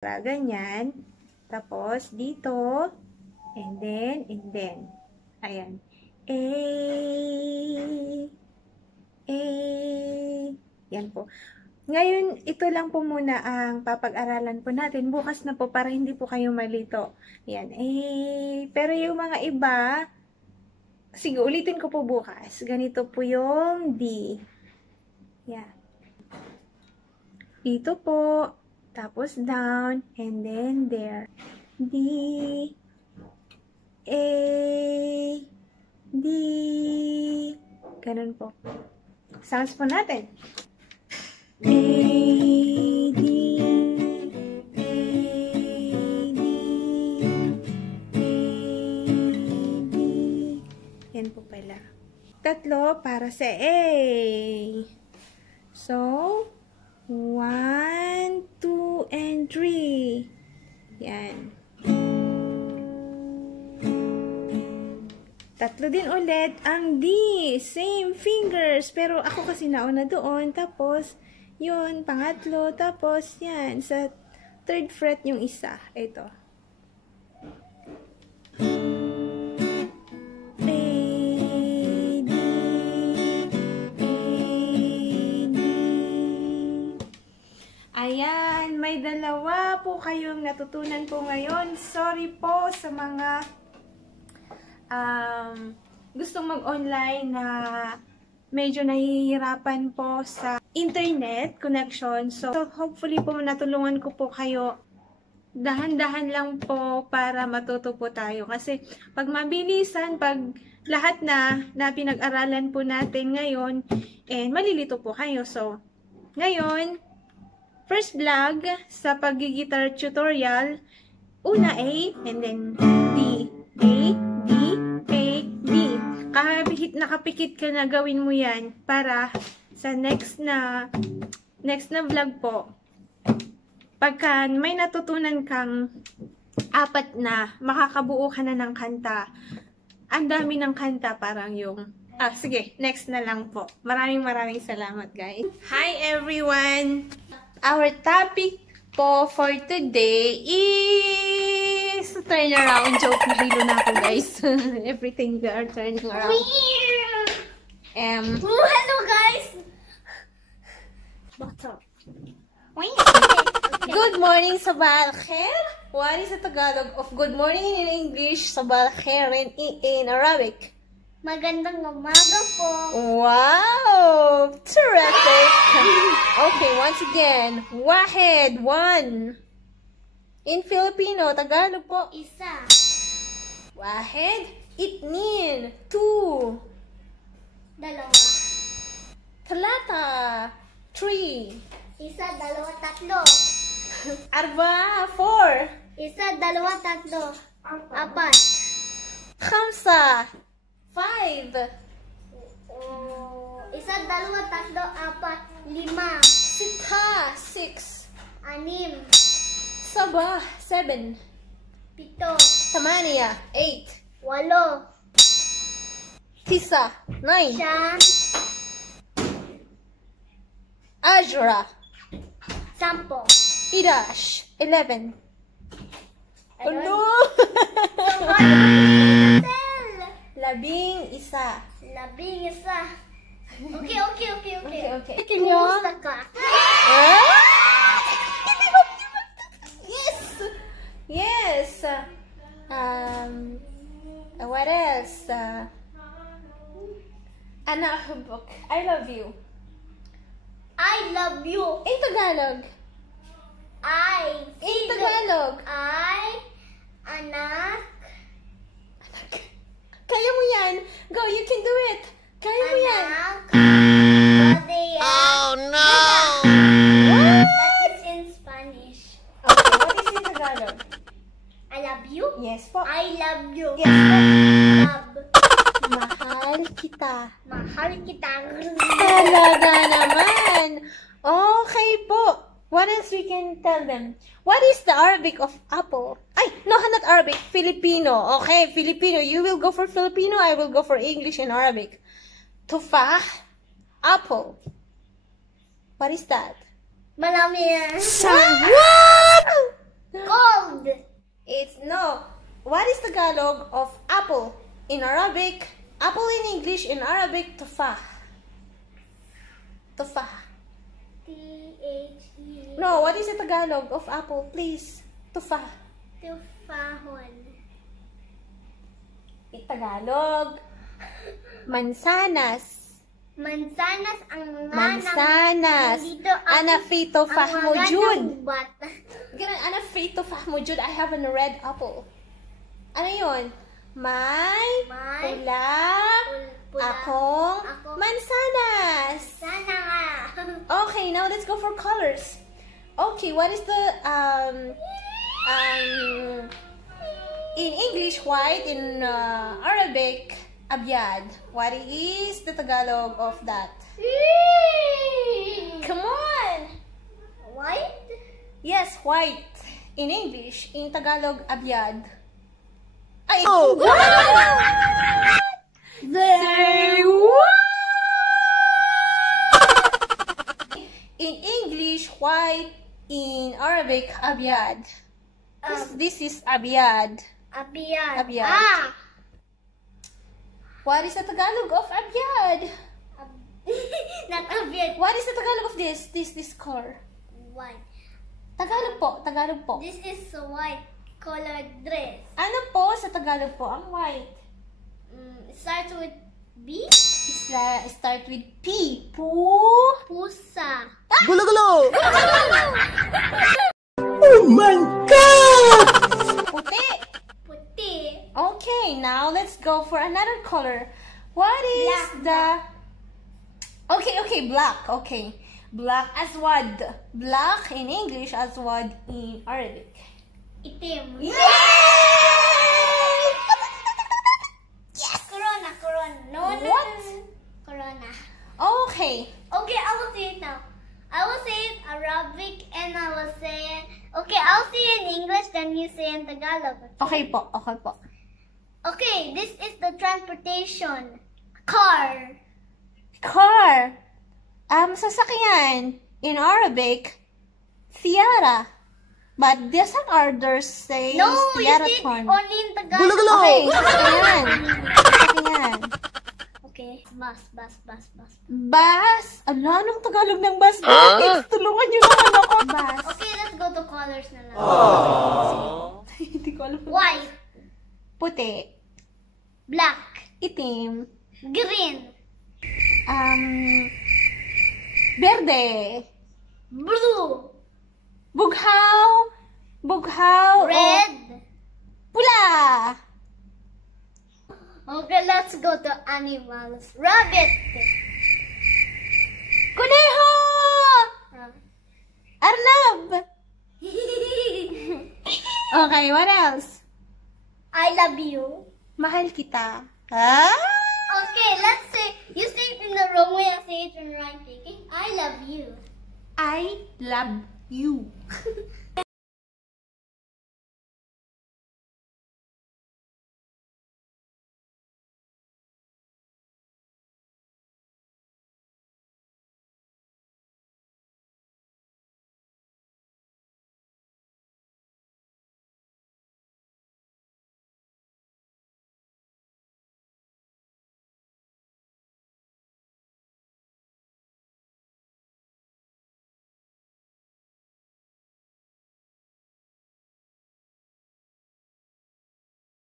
Ganyan. Tapos, dito. And then. Ayan. A. Yan po. Ngayon, ito lang po muna ang papag-aralan po natin. Bukas na po para hindi po kayo malito. Yan. Pero yung mga iba, sige, ulitin ko po bukas. Ganito po yung D. Yan. Dito po. Tapos down, and then there. D, A, D. Ganun po. Sounds po natin. A, D, A, D, A, D. Yan po pala. Tatlo para sa A. So, 1, 2, and 3. Yan. Tatlo din ulit ang D. Same fingers. Pero ako kasi nauna doon. Tapos, yun, pangatlo. Tapos, yan. Sa third fret yung isa. Ito. Ayan, may dalawa po kayong natutunan po ngayon. Sorry po sa mga gustong mag-online na medyo nahihirapan po sa internet connection. So, hopefully po natulungan ko po kayo. Dahan-dahan lang po para matuto po tayo. Kasi pag mabilisan, pag lahat na pinag-aralan po natin ngayon, malilito po kayo. So, ngayon, first vlog sa pag-guitar tutorial, una A, and then D. A, D, A, D. Nakapikit ka na, gawin mo yan para sa next na vlog po. Pagka may natutunan kang apat na, makakabuo ka na ng kanta. Ang dami ng kanta, parang yung sige, next na lang po. Maraming salamat, guys. Hi, everyone! Our topic po for today is turn around. Joke na hilo na ako, guys. Everything we are turning around. Hello, guys! What's up? Good morning, Sabah al-Khair. What is the Tagalog of good morning in English? Sabah al-Khair in Arabic. Magandang umaga po. Wow! Terrific! Okay, once again. Wahed, 1. In Filipino, Tagalog po. Isa. Wahed, itnin. 2. Dalawa. Talata. 3. Isa, dalawa, tatlo. Arba, 4. Isa, dalawa, tatlo. Apat. Khamsa. 5. Isa, dalawa, tatlo, apat, 5. Sitha. 6. 6. Sabah. 7. 7. Tamania. 8. 8. Tisa. 9. Siyam. Ajra. 10. 11. 11. Ayun. Ano? Labing isa. Labing isa. Okay. Okay. Kumusta ka? Yes. What else? Ana أحبك. I love you. I love you. In Tagalog. In Tagalog. Anak. Kaya mo yan. Go, you can do it. Kaya mo yan. Oh no! That is in Spanish. Okay, what is in Tagalog? I love you. Yes po. I love you. Yes po. Love. Mahal kita. Mahal kita. Talaga naman. Okay po. What else we can tell them? What is the Arabic of apple? Ay, no, not Arabic. Filipino. Okay, Filipino. You will go for Filipino. I will go for English and Arabic. Tufah. Apple. What is that? Marami yan. What? Cold. It's no. What is Tagalog of apple in Arabic? Apple in English, in Arabic, tufah. Tufah. T-H-E. No, what is the Tagalog of apple, please? Tufah. Tufahon. In Tagalog, mansanas. Mansanas ang nga Mansanas. nandito ang Ana fi tufah ang mo mga jud. ng bata. Ganun, ana fi tufah mo jud. I have a red apple. Ano yun? May May pula akong akong mansanas. sana nga. Okay, now let's go for colors. Okay, what is the in English white, in Arabic abyad? What is the Tagalog of that? Come on. White? Yes, white. In English, in Tagalog abyad. Ay, Say what? In English, white. In Arabic, abyad. This is abyad. Abiyad. Abiyad. Ah! What is the Tagalog of abyad? Not abiyad. What is the Tagalog of this? This color. White. Tagalog po, Tagalog po. This is a white colored dress. Ano po sa Tagalog po ang white? It starts with B. Start with P. Pusa. Gulo-gulo! Oh my God! Puti. Puti. Okay, now let's go for another color. What is Okay, black. Okay. Black aswad. Black in English, aswad in Arabic. Itim. Yay! Corona. No. What? Corona. Okay. Okay, I will say it now. I will say it Arabic and I will say it. Okay, I'll say it in English, then you say in Tagalog. Okay po. Okay, this is the transportation. Car. Car. Sasakyan. In Arabic, Siyara. But there's some others say No, you said Siyaraton. only in Tagalog. Gulo-gulo! Okay, sasakyan. Okay, bus. Bus. Ala, anong Tagalog ng bus? Bakit? Tulungan niyo naman ako. Bus. Okay, let's go to colors na lang. Hindi ko alam. White, Puti. black, Itim. green, Berde. blue, Bughaw. red. Pula. Okay, let's go to animals. Rabbit. Kuneho. Arnab. Okay, what else? I love you. Mahal kita. Ah? Okay, let's say, you say it in the wrong way, I say it in the right way. Okay? I love you. I love you.